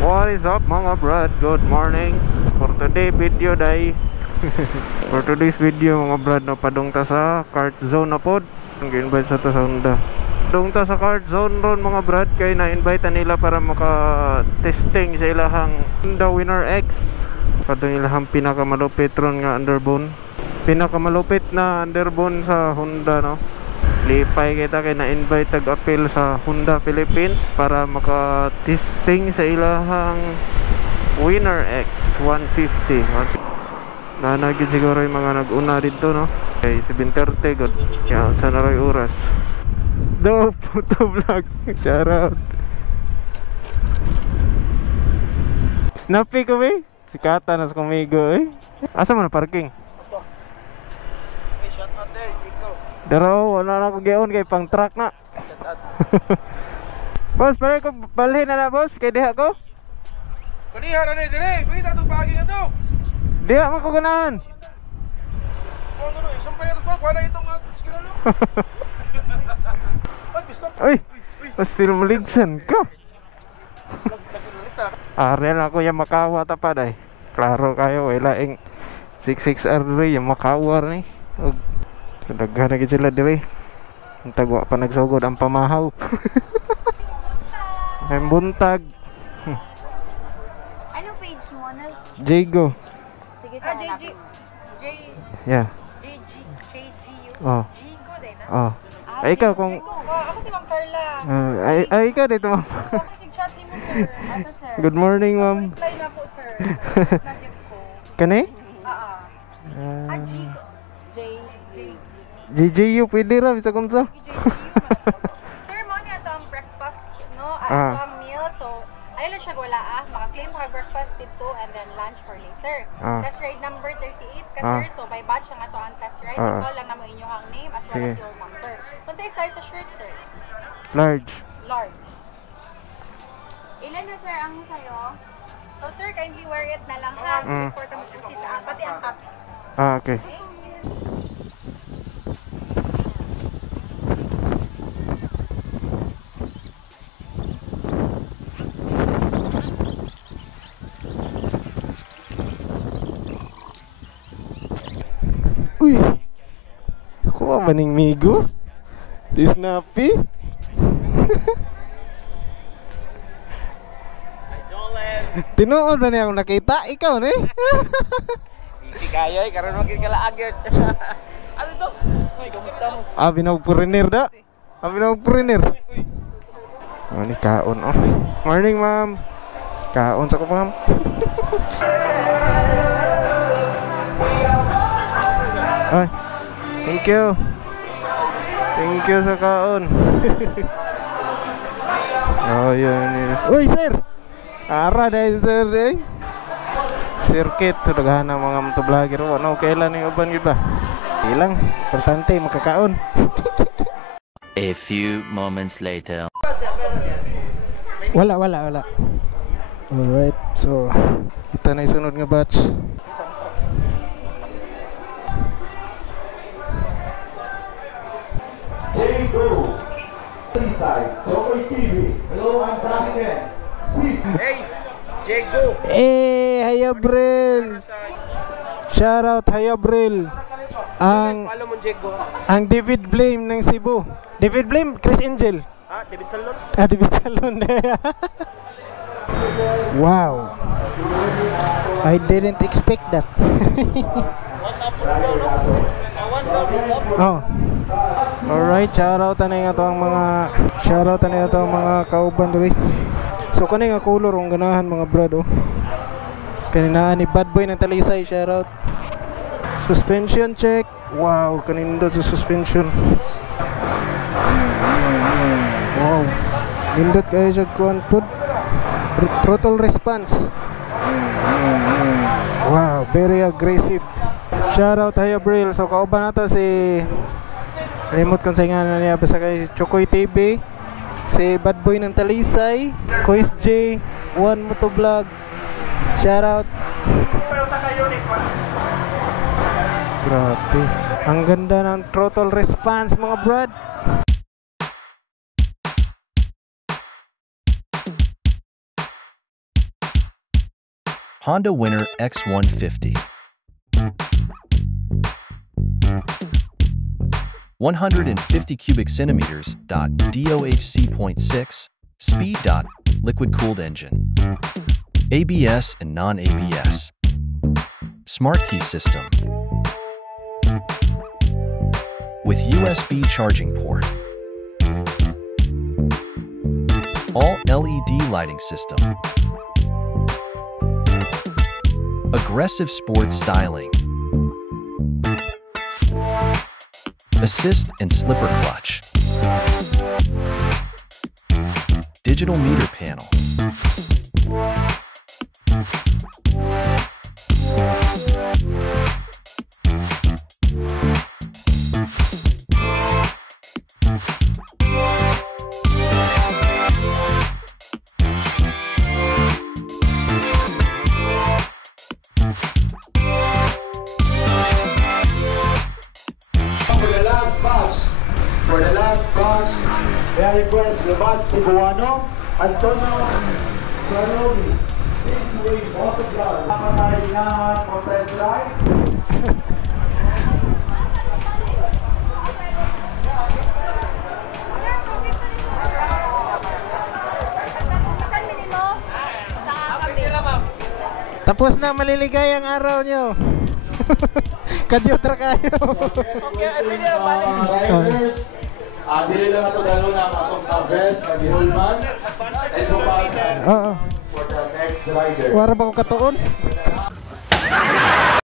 What is up mga brad? Good morning. For today video day. For today's video mga brad, no, padung ta sa cart zone na pod. Nag-invite sa to sa Honda. Padung ta sa cart zone ron mga brad, kay na-invite nila para maka-testing sa ilahang Honda Winner X. Kadong ilahang pinakamalupit ron nga underbone. Pinakamalupit na underbone sa Honda, no. Lipay kita kay na-invite tag-appeal sa Honda Philippines para maka-testing sa ilahang Winner X 150. Nanagid siguro yung mga nag-una dito, no? Okay, 7:30 good. Yan, sana rin oras. Do, photo vlog. Shout out. Snappy ko eh. Sikata na sa kumigo eh. Asa mo na parking? Pero wala na ko gion kay pang truck na. Boss, pare ko balhin na boss kay diha ko. Kaniha na dire, pita to pagi ato. Diha man ko ganahan. Ano isang pa yato ko na itong skinalo. Uy, still maligsan ka. Arian ako yung makawa tapad ay. Klaro kayo wala ing 66R yung makawa ni. So daghan na gid sila dire. Tagwa pa nagsugod ang pamahaw. May buntag. Ano page mo na? Jago. Sige sa JG. Yeah. Oh. Jigo din na. Oh. Ay ikaw kung Ako si Ma'am Carla. ay ikaw dito ma'am. Ako si chat ni mo sir. Ano sir? Good morning ma'am. Reply na po sir. Nagit ko. Kani? Jigo. JJU pwede ra bisa kunsa. Sir, mo niya ito ang breakfast, no? Ang meal. So, ayun lang siya wala maka-claim ka breakfast dito and then lunch for later. Test ride number 38 ka sir. So, by batch ang ato ang test ride. Ito lang naman inyong name as well as your number. Kung sa size sa shirt, sir? Large. Large. Ilan na sir ang sayo? So, sir, kindly wear it na lang ha. Support ang sit pati ang cup. Okay. Uy, ako ba ning migo? Di snappy? Tinuod ba niya akong nakita? Ikaw ni? Easy kayo karon magid kala agad. Ano to? Hoy, kamusta mo? Binagpurinir da. Binagpurinir. Oh, ni kaon oh. Morning ma'am. Kaon sa ko ma'am. Ay, thank you. Thank you sa kaon. Oh, yun. Uy, sir. Ara dahil sir eh. Circuit sudaghan ng mga motovlogger. Ano kailan yung uban yun ba? Ilang, importante makakaon. A few moments later. Wala. Alright, so kita na isunod nga batch. Jago, Inside, Tokoy TV. Hello, I'm Dragon. Hey, Jago. Hayo Bril. Shout out Hayo Bril. Follow mo Jago. Ang David Blame ng Cebu. David Blame, Chris Angel. David Salon. David Salon. Wow. I didn't expect that. Oh. Alright, shoutout na nga to ang mga kauban diri. So kani nga color ang ganahan mga brad oh. Kanina ni Bad Boy ng Talisay, shoutout. Suspension check. Wow, kanindot sa suspension. Wow. Nindot kayo siya kuan pod. Throttle response. Wow, very aggressive. Shoutout Hayo Bril. So kauban nato si remote kung sa nga niya basta kay Chokoy TV, si Bad Boy ng Talisay, Kois J, One Motovlog. Shoutout. Grabe. Ang ganda ng throttle response mga brad. Honda Winner X150. 150 cubic centimeters. DOHC.6 speed. Liquid cooled engine. ABS and non-ABS. Smart key system. With USB charging port. All LED lighting system. Aggressive sports styling. Assist and slipper clutch. Digital meter panel. For the last batch, may I request the batch Cebuano, Antonio Cranovi. Please wait, autograph. Nakatarig na for press right. Tapos na, maliligay ang araw nyo. Kadyotra kayo. Riders, dili lang ito dalo na atong ka-vest, kag-hulman, and for the next rider. Wara ba ko katuon?